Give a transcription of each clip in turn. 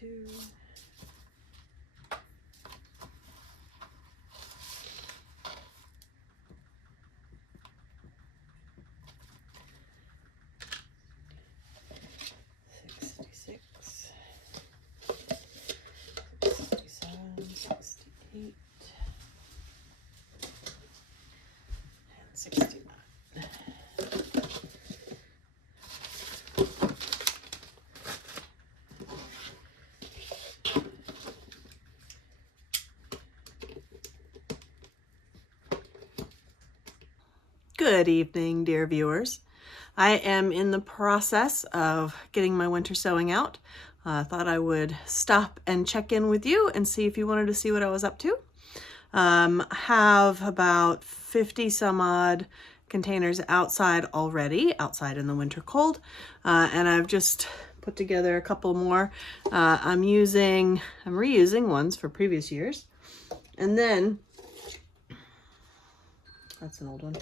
62. Good evening, dear viewers. I am in the process of getting my winter sewing out. Thought I would stop and check in with you and see if you wanted to see what I was up to. I have about 50 some odd containers outside already, outside in the winter cold, and I've just put together a couple more. I'm reusing ones for previous years, and then that's an old one.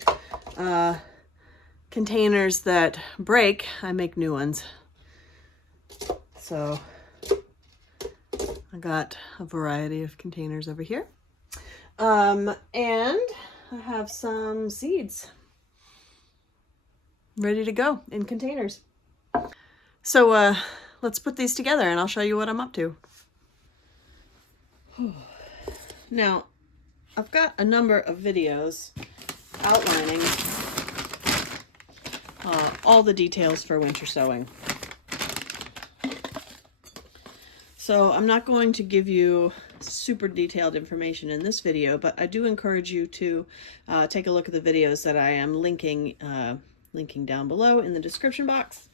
Containers that break, I make new ones. So I got a variety of containers over here. And I have some seeds ready to go in containers. So let's put these together and I'll show you what I'm up to. Now, I've got a number of videos outlining all the details for winter sewing. So I'm not going to give you super detailed information in this video, but I do encourage you to take a look at the videos that I am linking down below in the description box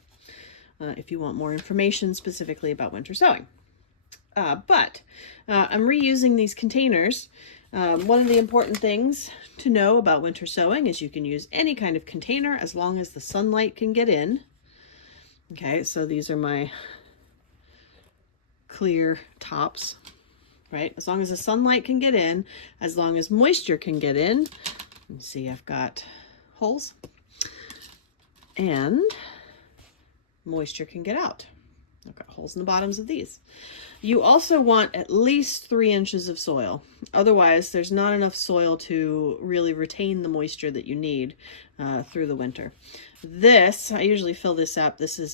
if you want more information specifically about winter sewing. But I'm reusing these containers. One of the important things to know about winter sewing is you can use any kind of container as long as the sunlight can get in. Okay, so these are my clear tops, right? As long as the sunlight can get in, as long as moisture can get in. You see I've got holes, and moisture can get out. I've got holes in the bottoms of these. You also want at least 3 inches of soil. Otherwise, there's not enough soil to really retain the moisture that you need through the winter. This, I usually fill this up. This is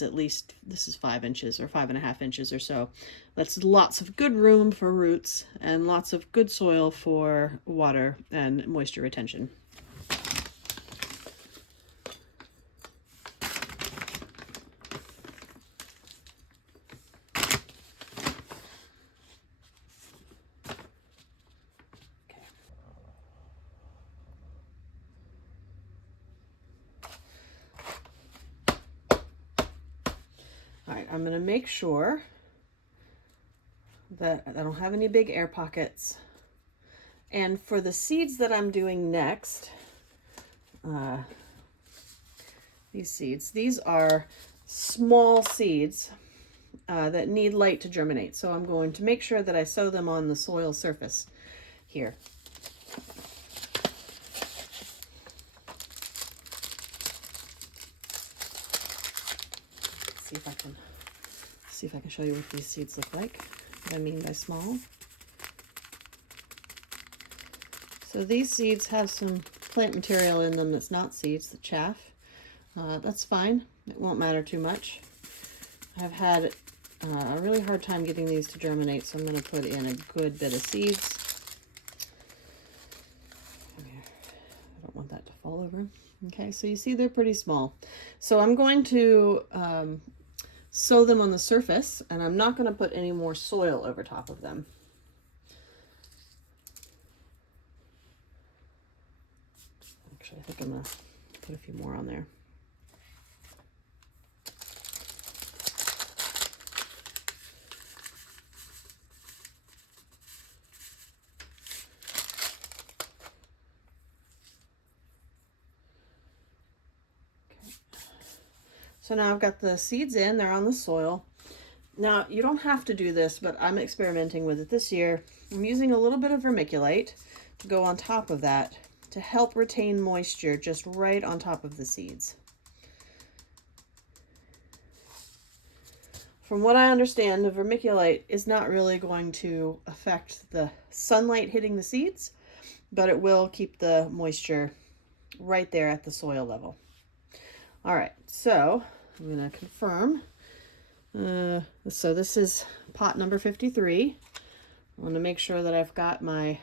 5 inches or 5.5 inches or so. That's lots of good room for roots and lots of good soil for water and moisture retention. All right, I'm going to make sure that I don't have any big air pockets. And for the seeds that I'm doing next, these are small seeds that need light to germinate. So I'm going to make sure that I sow them on the soil surface here. See if I can show you what these seeds look like, what I mean by small. So these seeds have some plant material in them that's not seeds, the chaff. That's fine, it won't matter too much. I've had a really hard time getting these to germinate, so I'm going to put in a good bit of seeds. I don't want that to fall over. Okay, so you see they're pretty small. So I'm going to sow them on the surface, and I'm not going to put any more soil over top of them. Actually, I think I'm going to put a few more on there. So now I've got the seeds in, they're on the soil. Now, you don't have to do this, but I'm experimenting with it this year. I'm using a little bit of vermiculite to go on top of that to help retain moisture just right on top of the seeds. from what I understand, the vermiculite is not really going to affect the sunlight hitting the seeds, but it will keep the moisture right there at the soil level. All right, so I'm going to confirm. So this is pot number 53. I want to make sure that I've got my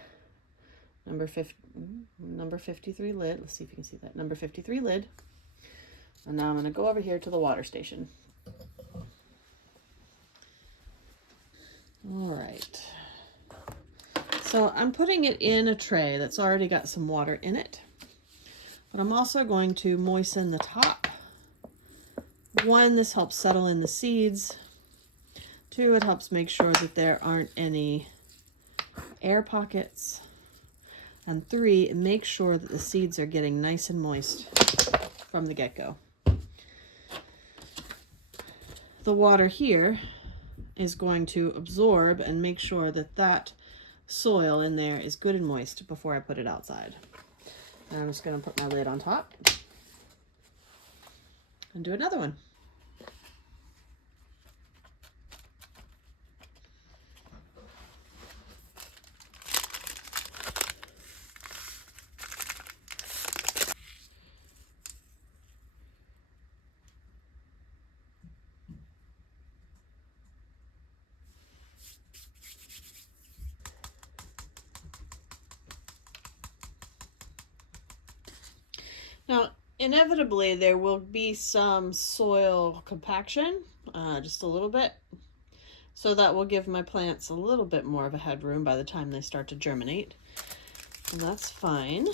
number 53 lid. Let's see if you can see that. Number 53 lid. And now I'm going to go over here to the water station. All right. So I'm putting it in a tray that's already got some water in it. But I'm also going to moisten the top. One, this helps settle in the seeds. Two, it helps make sure that there aren't any air pockets. And three, make sure that the seeds are getting nice and moist from the get-go. The water here is going to absorb and make sure that that soil in there is good and moist before I put it outside. And I'm just going to put my lid on top and do another one. Now, inevitably, there will be some soil compaction, just a little bit. So that will give my plants a little bit more of a headroom by the time they start to germinate. And that's fine.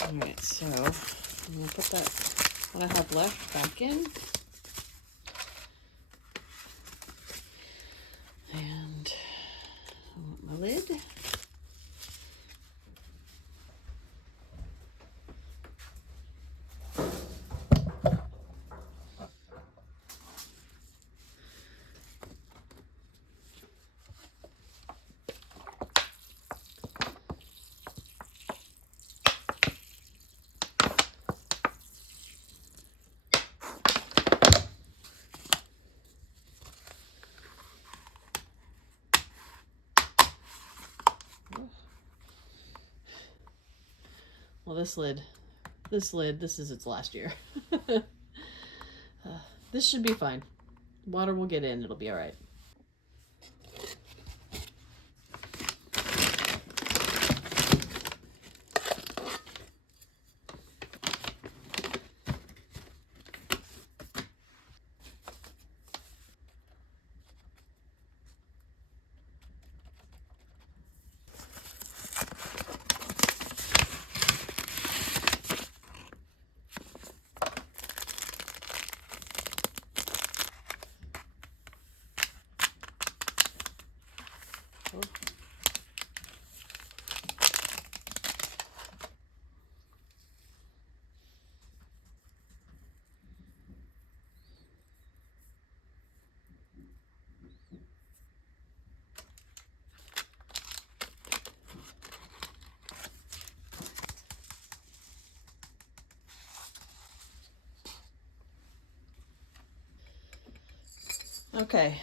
All right, so I'm going to put that, what I have left, back in. And I want my lid. Well, this is its last year. This should be fine. Water will get in, it'll be all right. Okay,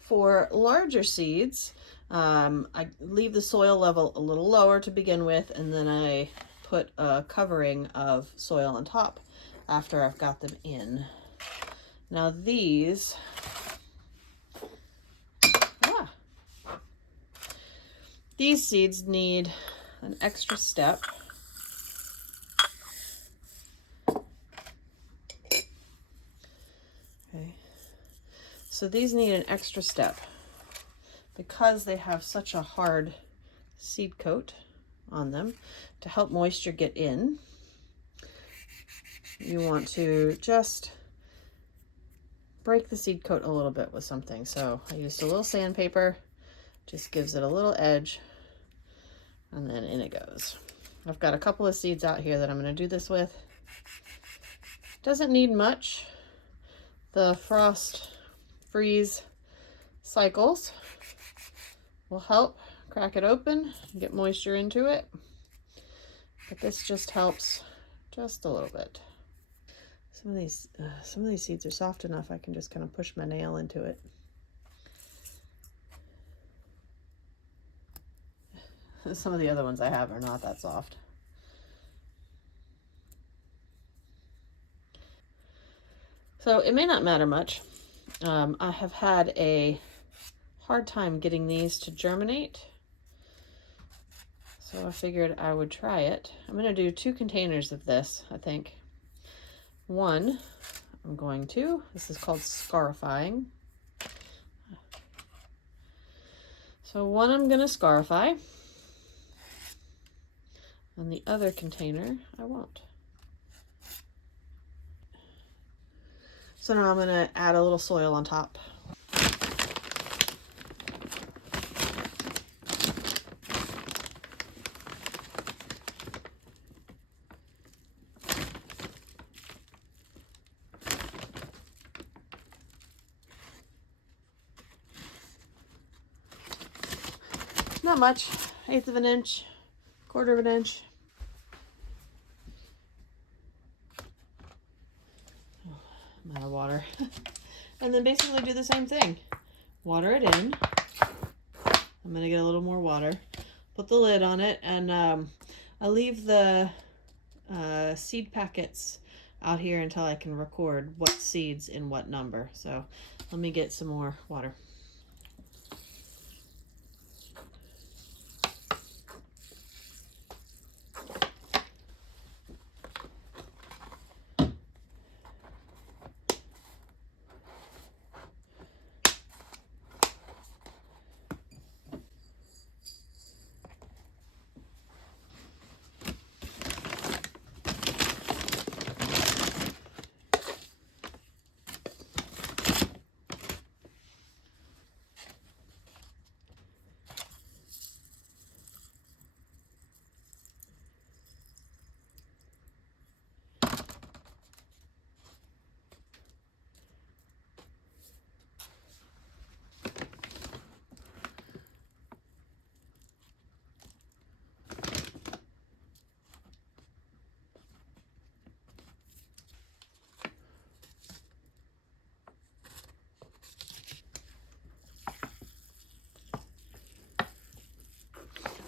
for larger seeds, I leave the soil level a little lower to begin with, and then I put a covering of soil on top after I've got them in. Now these, these seeds need an extra step. Okay. So these need an extra step because they have such a hard seed coat on them. To help moisture get in, you want to just break the seed coat a little bit with something. So I used a little sandpaper, just gives it a little edge, and then in it goes. I've got a couple of seeds out here that I'm going to do this with. Doesn't need much. The frost freeze cycles will help crack it open and get moisture into it, but this just helps just a little bit. So some of these seeds are soft enough I can just kind of push my nail into it. Some of the other ones I have are not that soft. So it may not matter much. I have had a hard time getting these to germinate, so I figured I would try it. I'm going to do 2 containers of this, I think. One, this is called scarifying. So one I'm going to scarify, and the other container I won't. So now I'm going to add a little soil on top. Not much, 1/8 of an inch, 1/4 of an inch. I'm out of water. And then basically do the same thing. Water it in. I'm gonna get a little more water. Put the lid on it, and I'll leave the seed packets out here until I can record what seeds in what number. So let me get some more water.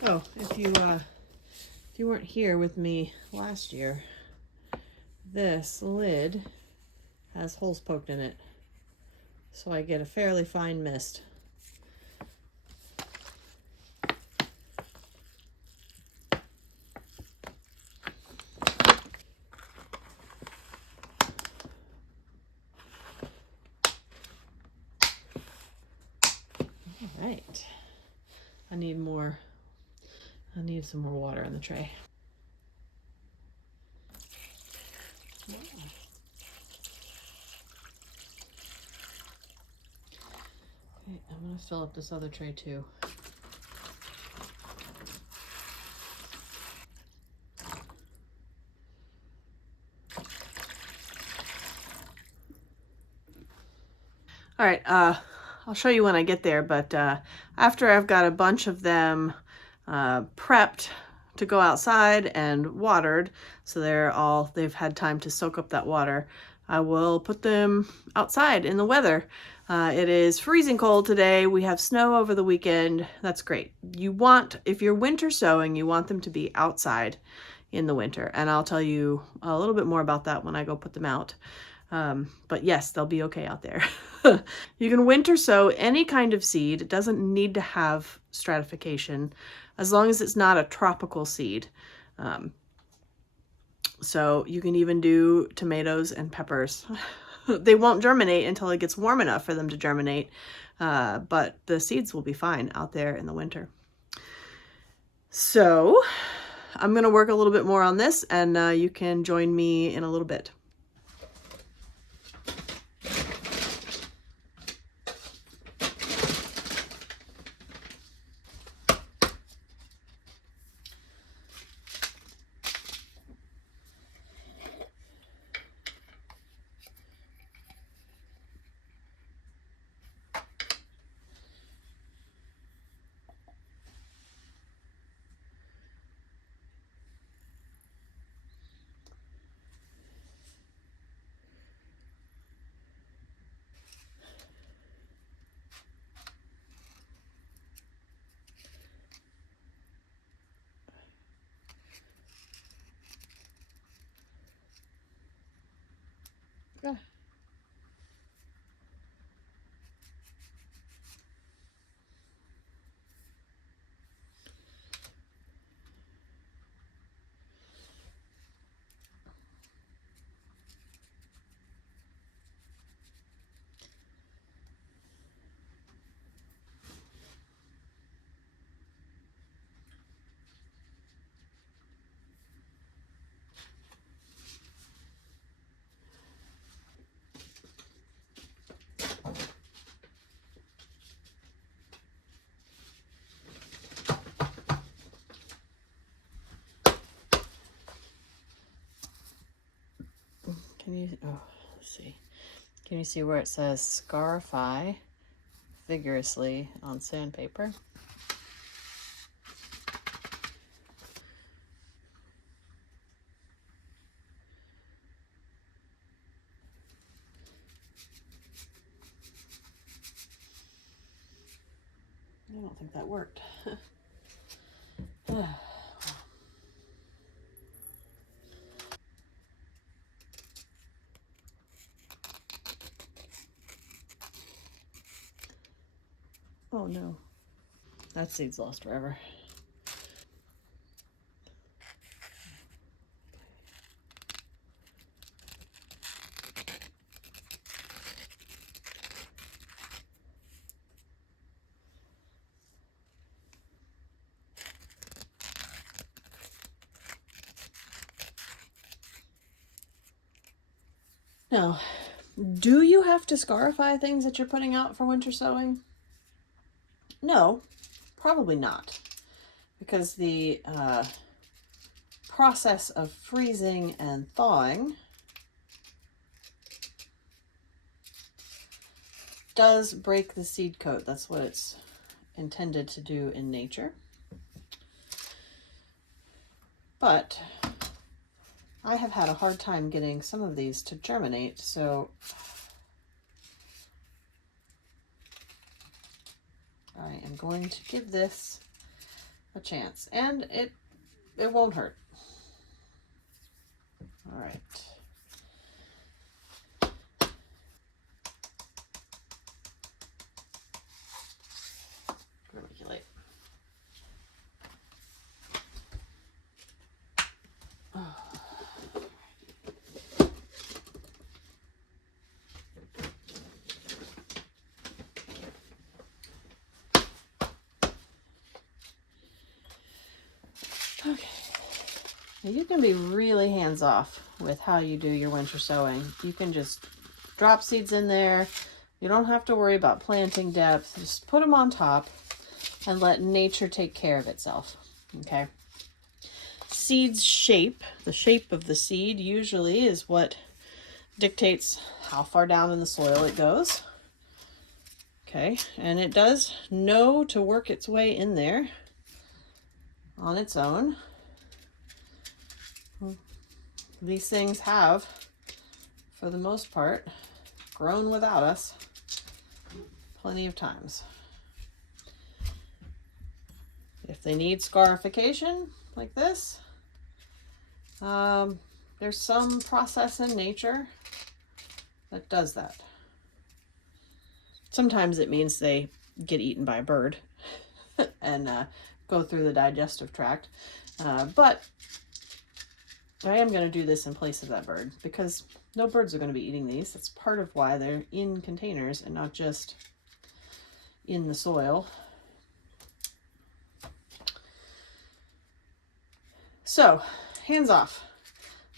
Oh, if you weren't here with me last year, this lid has holes poked in it, so I get a fairly fine mist. All right, I need some more water in the tray. Okay, I'm gonna fill up this other tray too. All right, I'll show you when I get there, but after I've got a bunch of them prepped to go outside and watered, so they've had time to soak up that water, I will put them outside in the weather. It is freezing cold today. We have snow over the weekend. That's great. If you're winter sowing, you want them to be outside in the winter, and I'll tell you a little bit more about that when I go put them out. But yes, they'll be okay out there. You can winter sow any kind of seed. It doesn't need to have stratification as long as it's not a tropical seed. So you can even do tomatoes and peppers. They won't germinate until it gets warm enough for them to germinate, but the seeds will be fine out there in the winter. So I'm going to work a little bit more on this, and you can join me in a little bit. Can you, oh, let's see. Can you see where it says scarify vigorously on sandpaper? I don't think that worked. Oh no, that seed's lost forever. Now, do you have to scarify things that you're putting out for winter sowing? No, probably not, because the process of freezing and thawing does break the seed coat. That's what it's intended to do in nature. But I have had a hard time getting some of these to germinate, so I am going to give this a chance, and it won't hurt. All right. Vermiculate. Okay. Now you can be really hands-off with how you do your winter sowing. You can just drop seeds in there. You don't have to worry about planting depth. Just put them on top and let nature take care of itself. Okay. Seed's shape, the shape of the seed usually is what dictates how far down in the soil it goes. Okay, and it does know to work its way in there on its own. These things have, for the most part, grown without us plenty of times. If they need scarification like this, there's some process in nature that does that. Sometimes it means they get eaten by a bird and go through the digestive tract. But I am going to do this in place of that bird because no birds are going to be eating these. That's part of why they're in containers and not just in the soil. So, hands off.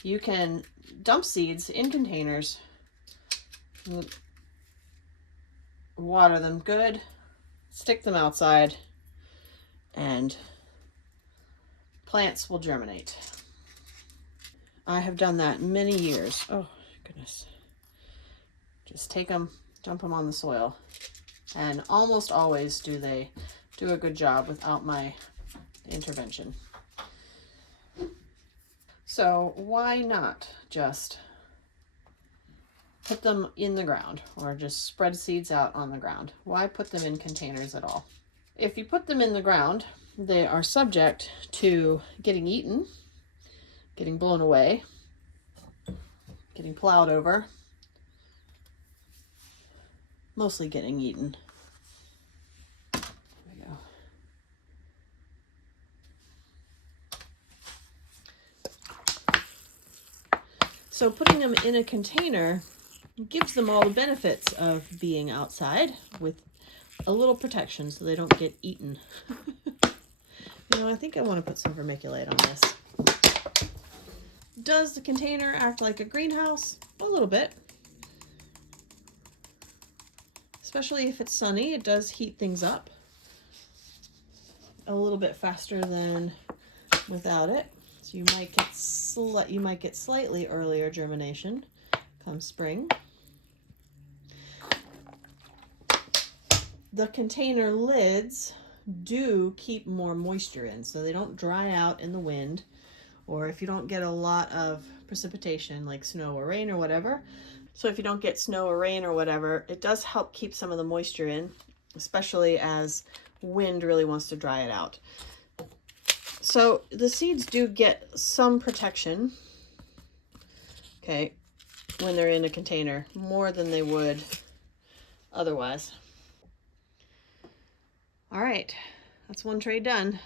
You can dump seeds in containers, water them good, stick them outside, and plants will germinate. I have done that many years. Oh, goodness. Just take them, dump them on the soil, and almost always do they do a good job without my intervention. So why not just put them in the ground or just spread seeds out on the ground? Why put them in containers at all? If you put them in the ground, they are subject to getting eaten, getting blown away, getting plowed over, mostly getting eaten. There we go. So putting them in a container gives them all the benefits of being outside with a little protection so they don't get eaten. You know, I think I want to put some vermiculite on this. Does the container act like a greenhouse? A little bit. Especially if it's sunny, it does heat things up a little bit faster than without it. So you might get slightly earlier germination, come spring. The container lids do keep more moisture in, so they don't dry out in the wind, or if you don't get a lot of precipitation like snow or rain or whatever. So if you don't get snow or rain or whatever, it does help keep some of the moisture in, especially as wind really wants to dry it out. So the seeds do get some protection, okay, when they're in a container, more than they would otherwise. All right, that's one tray done.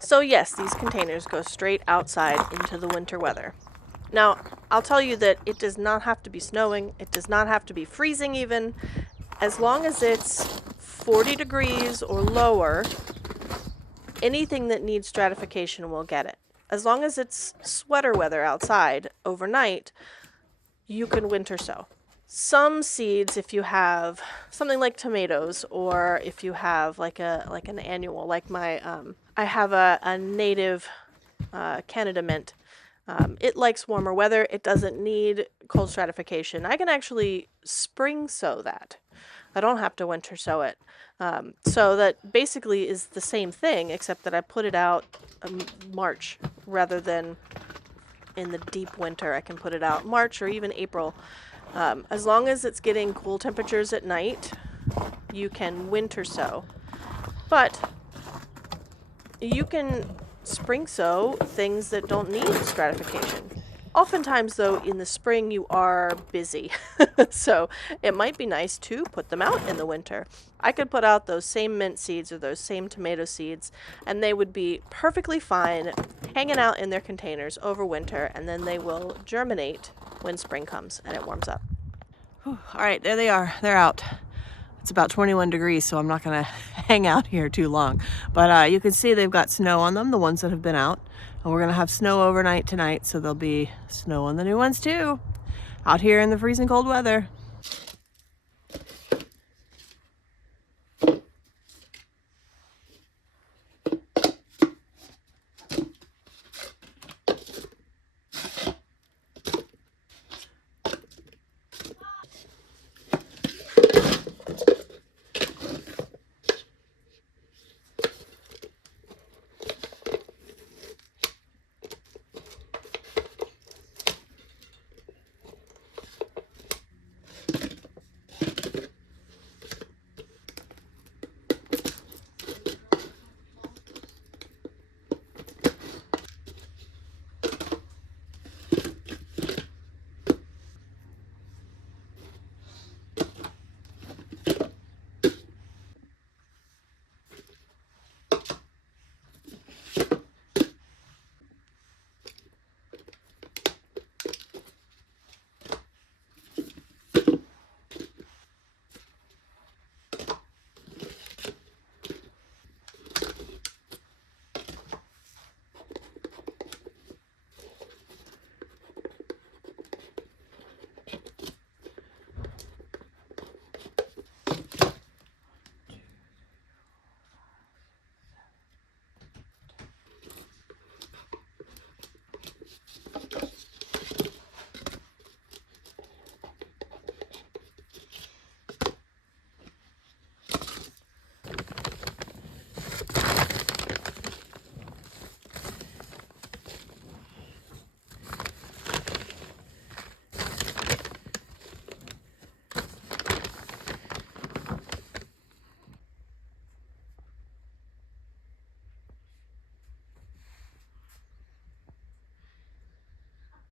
So yes, these containers go straight outside into the winter weather. Now, I'll tell you that it does not have to be snowing. It does not have to be freezing even. As long as it's 40 degrees or lower, anything that needs stratification will get it. As long as it's sweater weather outside overnight, you can winter sow. Some seeds, if you have something like tomatoes, or if you have like an annual, like my I have a native Canada mint. It likes warmer weather. It doesn't need cold stratification. I can actually spring sow that. I don't have to winter sow it. So that basically is the same thing, except that I put it out March rather than in the deep winter. I can put it out March or even April. As long as it's getting cool temperatures at night, you can winter sow. But you can spring sow things that don't need stratification. Oftentimes, though, in the spring you are busy, so it might be nice to put them out in the winter. I could put out those same mint seeds or those same tomato seeds, and they would be perfectly fine hanging out in their containers over winter, and then they will germinate when spring comes and it warms up. Whew. All right, there they are. They're out. It's about 21 degrees, so I'm not going to hang out here too long. But you can see they've got snow on them, the ones that have been out. And we're going to have snow overnight tonight, so there'll be snow on the new ones too. Out here in the freezing cold weather.